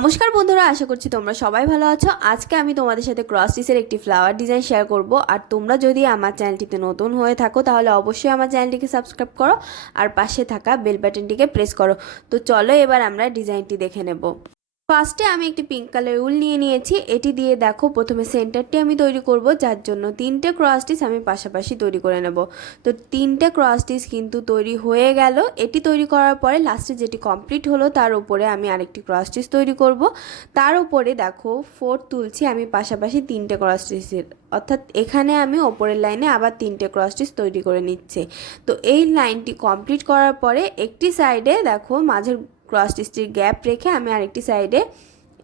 নমস্কার বন্ধুরা, আশা করছি তোমরা সবাই ভালো আছো। আজকে আমি তোমাদের সাথে ক্রস স্টিচের একটি ফ্লাওয়ার ডিজাইন শেয়ার করব। আর তোমরা যদি আমার চ্যানেলটিতে নতুন হয়ে থাকো তাহলে অবশ্যই আমার চ্যানেলটিকে সাবস্ক্রাইব করো আর পাশে থাকা বেল বাটনটিকে প্রেস করো। তো চলো এবার আমরা ডিজাইনটি দেখে নেব। ফার্স্টে আমি একটি পিঙ্ক কালার উল নিয়ে নিয়েছি। এটি দিয়ে দেখো প্রথমে সেন্টারটি আমি তৈরি করব, যার জন্য তিনটে ক্রস স্টিচ আমি পাশাপাশি তৈরি করে নেব। তো তিনটে ক্রস স্টিচ কিন্তু তৈরি হয়ে গেল। এটি তৈরি করার পরে লাস্টে যেটি কমপ্লিট হলো তার উপরে আমি আরেকটি ক্রস স্টিচ তৈরি করব। তার উপরে দেখো 4 তুলছি আমি পাশাপাশি তিনটে ক্রস স্টিচের, অর্থাৎ এখানে আমি ওপরের লাইনে আবার তিনটে ক্রস স্টিচ তৈরি করে নিচ্ছি। তো এই লাইনটি কমপ্লিট করার পরে একটি সাইডে দেখো মাঝের ক্রস স্টিচের গ্যাপ রেখে আমি আরেকটি সাইডে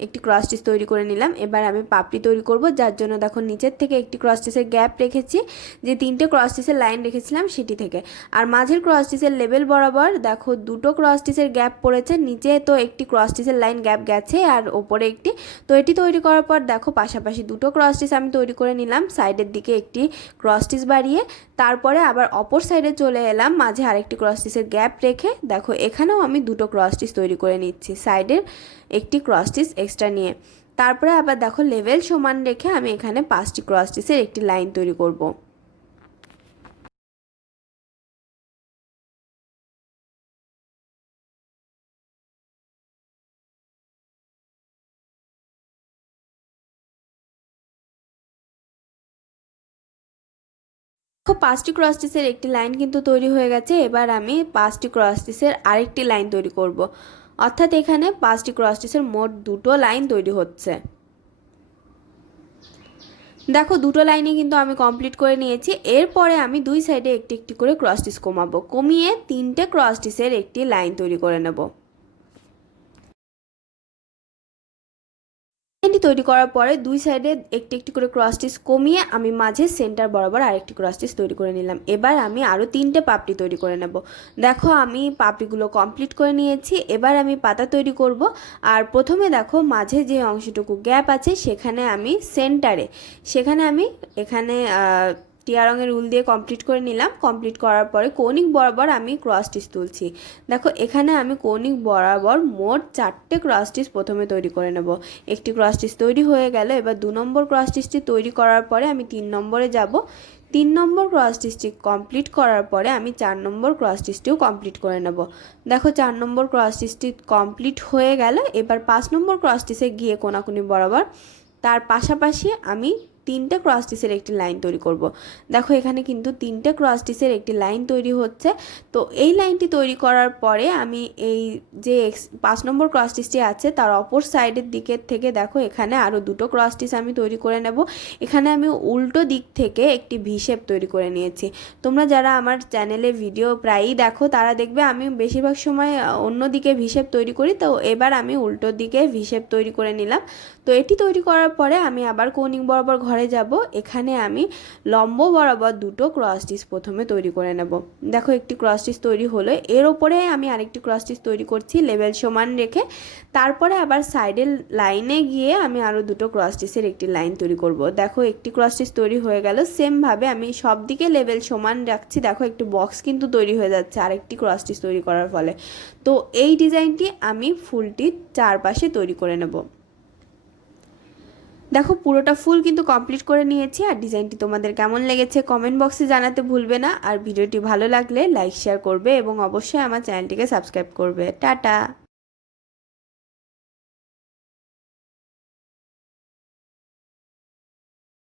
একটি ক্রস স্টিচ তৈরি করে নিলাম। এবার আমি পাপড়ি তৈরি করব, যার জন্য দেখো নিচের থেকে একটি ক্রস স্টিচের গ্যাপ রেখেছি, যে তিনটে ক্রস স্টিচের লাইন রেখেছিলাম সেটি থেকে। আর মাঝের ক্রস স্টিচের লেভেল বরাবর দেখো দুটো ক্রস স্টিচের গ্যাপ পড়েছে, নিচে তো একটি ক্রস স্টিচের লাইন গ্যাপ গেছে আর ওপরে একটি। তো এটি তৈরি করার পর দেখো পাশাপাশি দুটো ক্রস স্টিচ আমি তৈরি করে নিলাম, সাইডের দিকে একটি ক্রস স্টিচ বাড়িয়ে। তারপরে আবার অপর সাইডে চলে এলাম, মাঝে আরেকটি ক্রস স্টিচের গ্যাপ রেখে দেখো এখানেও আমি দুটো ক্রস স্টিচ তৈরি করে নিচ্ছি, সাইডের একটি ক্রস স্টিচ এক্সট্রা নিয়ে। তারপরে আবার দেখো লেভেল সমান রেখে আমি এখানে 5টি ক্রস স্টিচের একটি লাইন তৈরি করব। দেখো 5টি ক্রস স্টিচের একটি লাইন কিন্তু তৈরি হয়ে গেছে। এবার আমি 5টি ক্রস স্টিচের আরেকটি লাইন তৈরি করব, অর্থাৎ এখানে 5টি ক্রস স্টিচের মোট দুটো লাইন তৈরি হচ্ছে। দেখো দুটো লাইনে কিন্তু আমি কমপ্লিট করে নিয়েছি। এরপরে আমি দুই সাইডে একটি একটি করে ক্রস স্টিচ কমাবো, কমিয়ে তিনটে ক্রস স্টিচের একটি লাইন তৈরি করে নেব। লাইনটি তৈরি করার পরে দুই সাইডে একটি একটি করে ক্রস স্টিচ কমিয়ে আমি মাঝে সেন্টার বরাবর আরেকটি ক্রস স্টিচ তৈরি করে নিলাম। এবার আমি আরও তিনটে পাপড়ি তৈরি করে নেব। দেখো আমি পাপড়িগুলো কমপ্লিট করে নিয়েছি। এবার আমি পাতা তৈরি করব। আর প্রথমে দেখো মাঝে যে অংশটুকু গ্যাপ আছে সেখানে আমি সেখানে আমি এখানে টিয়া রঙের উল দিয়ে কমপ্লিট করে নিলাম। কমপ্লিট করার পরে কৌণিক বরাবর আমি ক্রস স্টিচ তুলছি। দেখো এখানে আমি কৌণিক বরাবর মোট 4টে ক্রস স্টিচ প্রথমে তৈরি করে নেব। একটি ক্রস স্টিচ তৈরি হয়ে গেল। এবার 2 নম্বর ক্রস স্টিচটি তৈরি করার পরে আমি 3 নম্বরে যাব। 3 নম্বর ক্রস স্টিচটি কমপ্লিট করার পরে আমি 4 নম্বর ক্রস স্টিচটিও কমপ্লিট করে নেব। দেখো 4 নম্বর ক্রস স্টিচটি কমপ্লিট হয়ে গেল। এবার 5 নম্বর ক্রস স্টিচে গিয়ে কোনাকুনি বরাবর তার পাশাপাশি আমি 3টে ক্রস স্টিচের একটি লাইন তৈরি করব। দেখো এখানে কিন্তু 3টে ক্রস স্টিচের একটি লাইন তৈরি হচ্ছে। তো এই লাইনটি তৈরি করার পরে আমি এই যে 5 নম্বর ক্রস স্টিচটি আছে তার অপর সাইডের দিকের থেকে দেখো এখানে আরও দুটো ক্রস স্টিচ আমি তৈরি করে নেব। এখানে আমি উল্টো দিক থেকে একটি ভি শেপ তৈরি করে নিয়েছি। তোমরা যারা আমার চ্যানেলে ভিডিও প্রায়ই দেখো তারা দেখবে আমি বেশিরভাগ সময় অন্য দিকে ভি শেপ তৈরি করি। তো এবার আমি উল্টো দিকে ভি শেপ তৈরি করে নিলাম। তো এটি তৈরি করার পরে আমি আবার কৌণিক বরাবর ঘরে যাব। এখানে আমি লম্ব বরাবর দুটো ক্রস স্টিচ প্রথমে তৈরি করে নেব। দেখো একটি ক্রস স্টিচ তৈরি হলো, এর ওপরে আমি আরেকটি ক্রস স্টিচ তৈরি করছি লেভেল সমান রেখে। তারপরে আবার সাইডের লাইনে গিয়ে আমি আরও দুটো ক্রস স্টিচের একটি লাইন তৈরি করব। দেখো একটি ক্রস স্টিচ তৈরি হয়ে গেল। সেমভাবে আমি সব দিকে লেভেল সমান রাখছি। দেখো একটি বক্স কিন্তু তৈরি হয়ে যাচ্ছে আরেকটি ক্রস স্টিচ তৈরি করার ফলে। তো এই ডিজাইনটি আমি ফুলটির চারপাশে তৈরি করে নেব। দেখো পুরোটা ফুল কিন্তু কমপ্লিট করে নিয়েছি। আর ডিজাইনটি তোমাদের কেমন লেগেছে কমেন্ট বক্সে জানাতে ভুলবে না। আর ভিডিওটি ভালো লাগলে লাইক শেয়ার করবে এবং অবশ্যই আমার চ্যানেলটিকে সাবস্ক্রাইব করবে। টাটা।